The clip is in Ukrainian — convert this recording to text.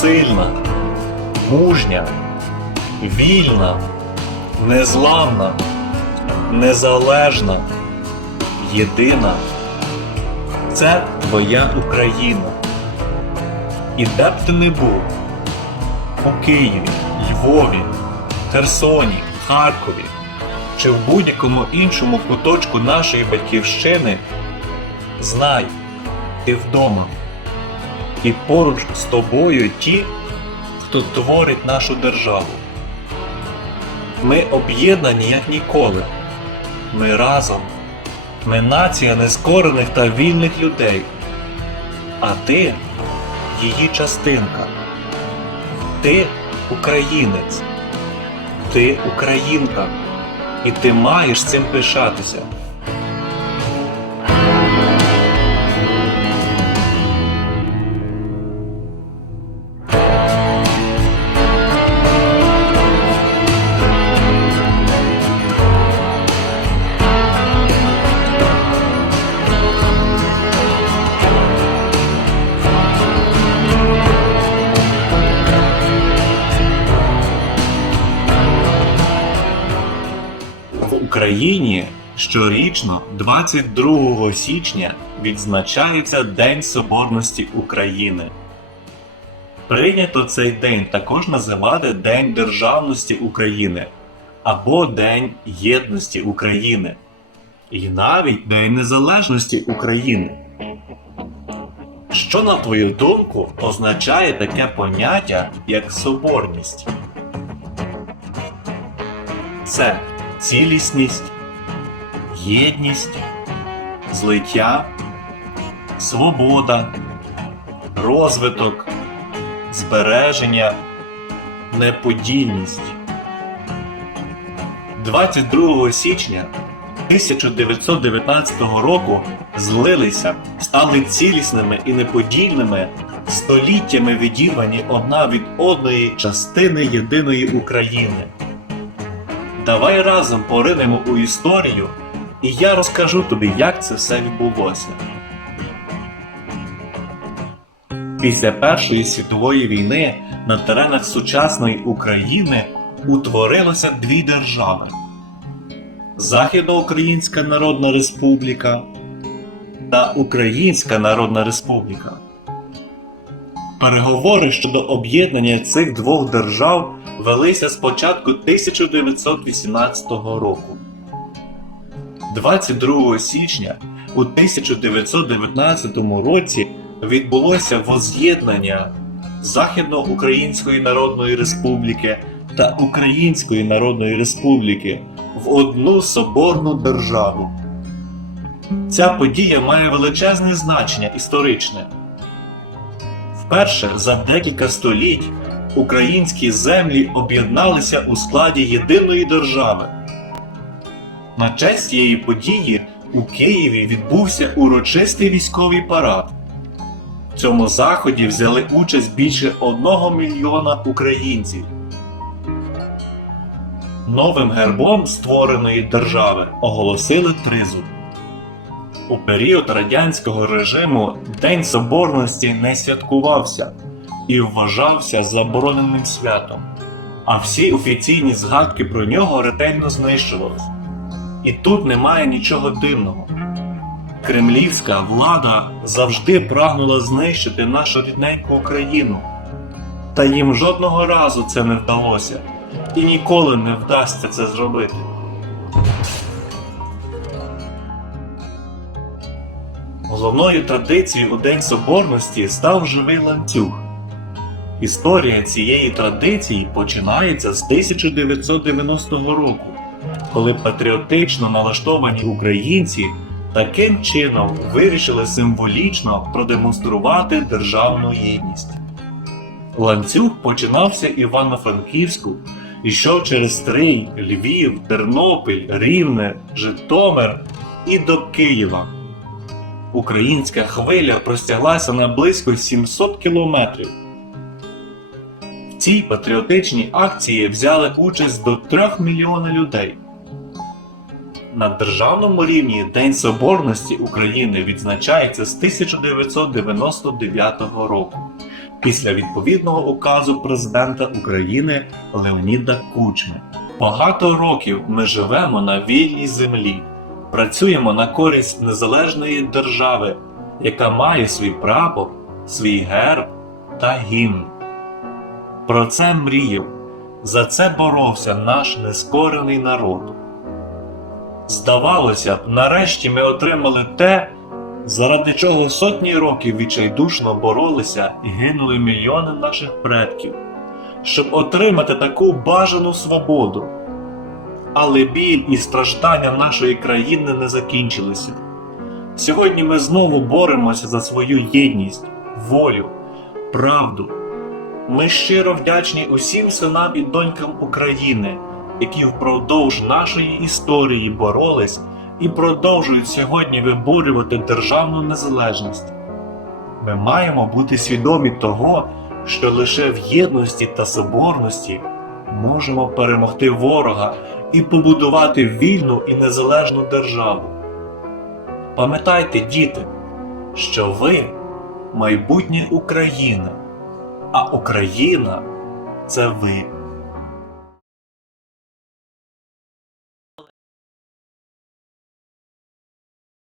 сильна, мужня, вільна, незламна, незалежна, єдина. Це твоя Україна. І де б ти не був у Києві, Львові, Херсоні, Харкові чи в будь-якому іншому куточку нашої батьківщини, знай, ти вдома. І поруч з тобою ті, хто творить нашу державу. Ми об'єднані як ніколи. Ми разом. Ми нація нескорених та вільних людей. А ти її частинка. Ти українець. Ти українка. І ти маєш цим пишатися. Україні щорічно 22 січня відзначається День Соборності України. Прийнято цей день також називати День Державності України або День Єдності України, і навіть День Незалежності України. Що, на твою думку, означає таке поняття як соборність? Це цілісність, єдність, злиття, свобода, розвиток, збереження, неподільність. 22 січня 1919 року злилися, стали цілісними і неподільними, століттями відірвані одна від одної частини єдиної України. Давай разом поринемо у історію, і я розкажу тобі, як це все відбулося. Після Першої світової війни на теренах сучасної України утворилося дві держави: Західноукраїнська Народна Республіка та Українська Народна Республіка. Переговори щодо об'єднання цих двох держав велися з початку 1918 року. 22 січня у 1919 році відбулося воз'єднання Західноукраїнської Народної Республіки та Української Народної Республіки в одну соборну державу. Ця подія має величезне значення історичне. Вперше за декілька століть українські землі об'єдналися у складі єдиної держави. На честь цієї події у Києві відбувся урочистий військовий парад. В цьому заході взяли участь більше одного мільйона українців. Новим гербом створеної держави оголосили тризуб. У період радянського режиму День Соборності не святкувався і вважався забороненим святом, а всі офіційні згадки про нього ретельно знищувались. І тут немає нічого дивного. Кремлівська влада завжди прагнула знищити нашу рідненьку Україну. Та їм жодного разу це не вдалося, і ніколи не вдасться це зробити. Головною традицією у День Соборності став живий ланцюг. Історія цієї традиції починається з 1990 року, коли патріотично налаштовані українці таким чином вирішили символічно продемонструвати державну єдність. Ланцюг починався Івано-Франківську, йшов через Стрий, Львів, Тернопіль, Рівне, Житомир і до Києва. Українська хвиля простяглася на близько 700 кілометрів. В цій патріотичній акції взяли участь до 3 мільйона людей. На державному рівні День Соборності України відзначається з 1999 року. після відповідного указу президента України Леоніда Кучми. Багато років ми живемо на вільній землі, працюємо на користь незалежної держави, яка має свій прапор, свій герб та гімн. Про це мріяв, за це боровся наш нескорений народ. Здавалося нарешті ми отримали те, заради чого сотні років відчайдушно боролися і гинули мільйони наших предків, щоб отримати таку бажану свободу. Але біль і страждання нашої країни не закінчилися. Сьогодні ми знову боремося за свою єдність, волю, правду. Ми щиро вдячні усім синам і донькам України, які впродовж нашої історії боролись і продовжують сьогодні виборювати державну незалежність. Ми маємо бути свідомі того, що лише в єдності та соборності можемо перемогти ворога і побудувати вільну і незалежну державу. Пам'ятайте, діти, що ви майбутнє України, а Україна це ви.